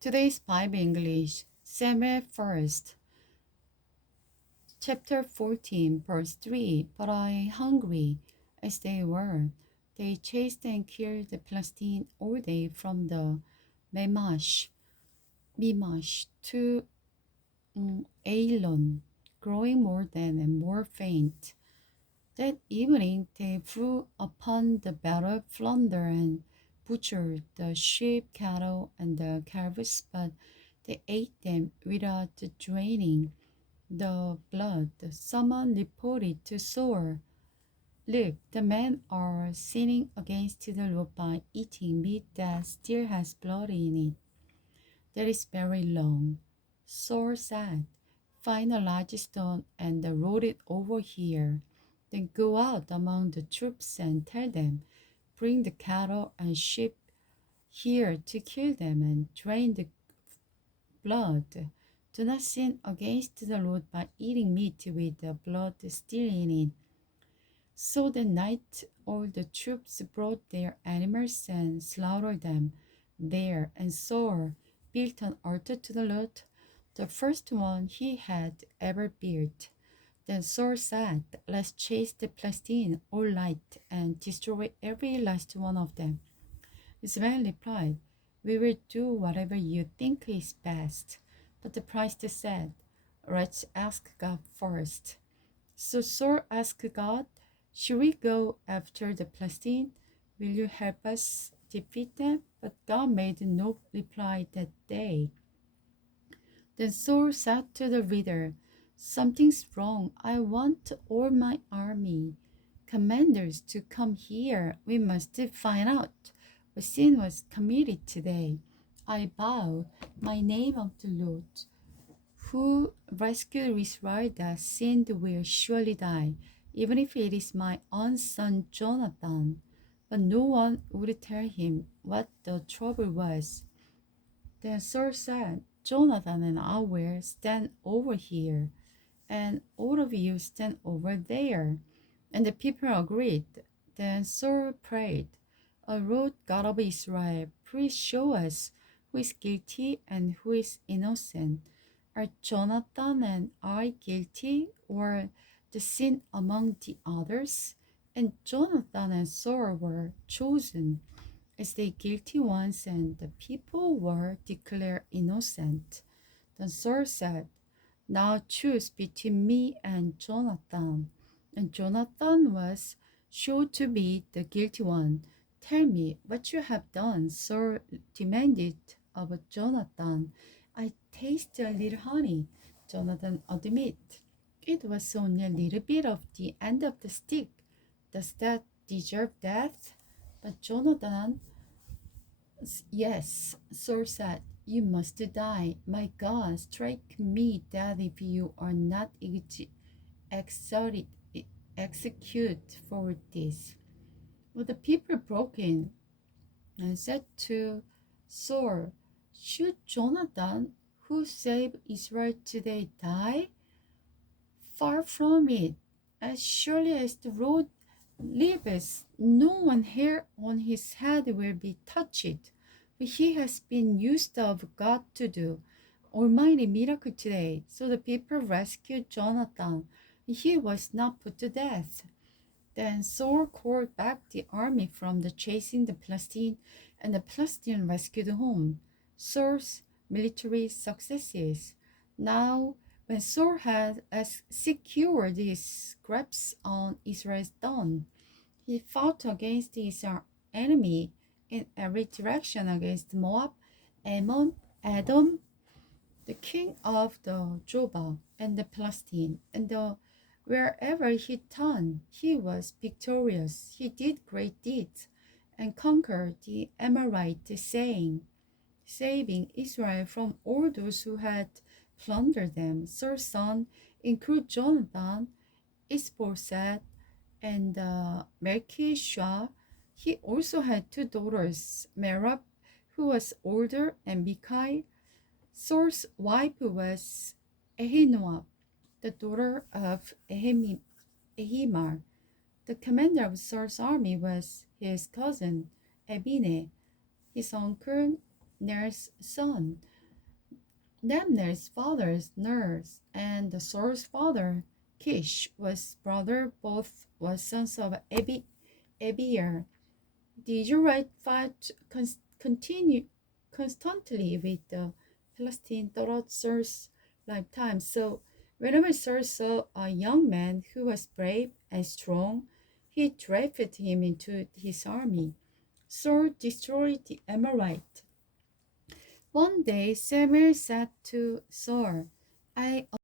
Today's Bible English, Samuel 1st, chapter 14, verse 3. But I hungry as they were, they chased and killed the Philistine all day from the Mimash to Ailon, growing more than and more faint. That evening they flew upon the battle, plunder and butchered the sheep, cattle, and the calves, but they ate them without draining the blood. Someone reported to Saul, "Look, the men are sinning against the Lord by eating meat that still has blood in it. That is very long." Saul said, "Find a large stone and roll it over here. Then go out among the troops and tell them, 'Bring the cattle and sheep here to kill them and drain the blood. Do not sin against the Lord by eating meat with the blood still in it.'" So that night all the troops brought their animals and slaughtered them there, and Saul built an altar to the Lord, the first one he had ever built. Then Saul said, "Let's chase the Philistines all night and destroy every last one of them." His man replied, "We will do whatever you think is best." But the priest said, "Let's ask God first." So Saul asked God, "Should we go after the Philistines? Will you help us defeat them?" But God made no reply that day. Then Saul said to the leader, "Something's wrong. I want all my army commanders to come here. We must find out what sin was committed today. I vow my name of the Lord, who rescued Israel, that sinned will surely die, even if it is my own son Jonathan." But no one would tell him what the trouble was. Then Saul said, "Jonathan and I will stand over here, and all of you stand over there." And the people agreed. Then Saul prayed, "O Lord God of Israel, please show us who is guilty and who is innocent. Are Jonathan and I guilty, or the sin among the others?" And Jonathan and Saul were chosen as the guilty ones, and the people were declared innocent. Then Saul said, "Now choose between me and Jonathan." And Jonathan was sure to be the guilty one. "Tell me what you have done," Saul demanded of Jonathan. "I tasted a little honey," Jonathan admitted. "It was only a little bit of the end of the stick. Does that deserve death?" But Jonathan, "Yes," Saul said, "you must die. My God, strike me dead if you are not executed execute for this." Well, the people broke in and said to Saul, "Should Jonathan, who saved Israel today, die? Far from it. As surely as the Lord lives, no one hair on his head will be touched. But he has been used of God to do almighty miracle today." So the people rescued Jonathan. He was not put to death. Then Saul called back the army from the chasing the Philistine, and the Philistine rescued home. Saul's military successes. Now, when Saul had secured his grasp on Israel's dawn, he fought against his enemy in every direction, against Moab, Ammon, Edom, the king of the Jobah, and the Palestine, and wherever he turned, he was victorious. He did great deeds and conquered the Amorites, saving Israel from all those who had plundered them. Saul's son include Jonathan, Isboset, and Melchishua. He also had two daughters, Merab, who was older, and Michal. Saul's wife was Ahinoam, the daughter of Ahimar. The commander of Saul's army was his cousin Abinah, his uncle Ner's son. Nebner's father's Ner, and the Saul's father, Kish, was brother. Both was sons of Abier. The Israelite fight continue constantly with the Philistine throughout Saul's lifetime. So whenever Saul saw a young man who was brave and strong, he drafted him into his army. Saul destroyed the Amorite. One day Samuel said to Saul, I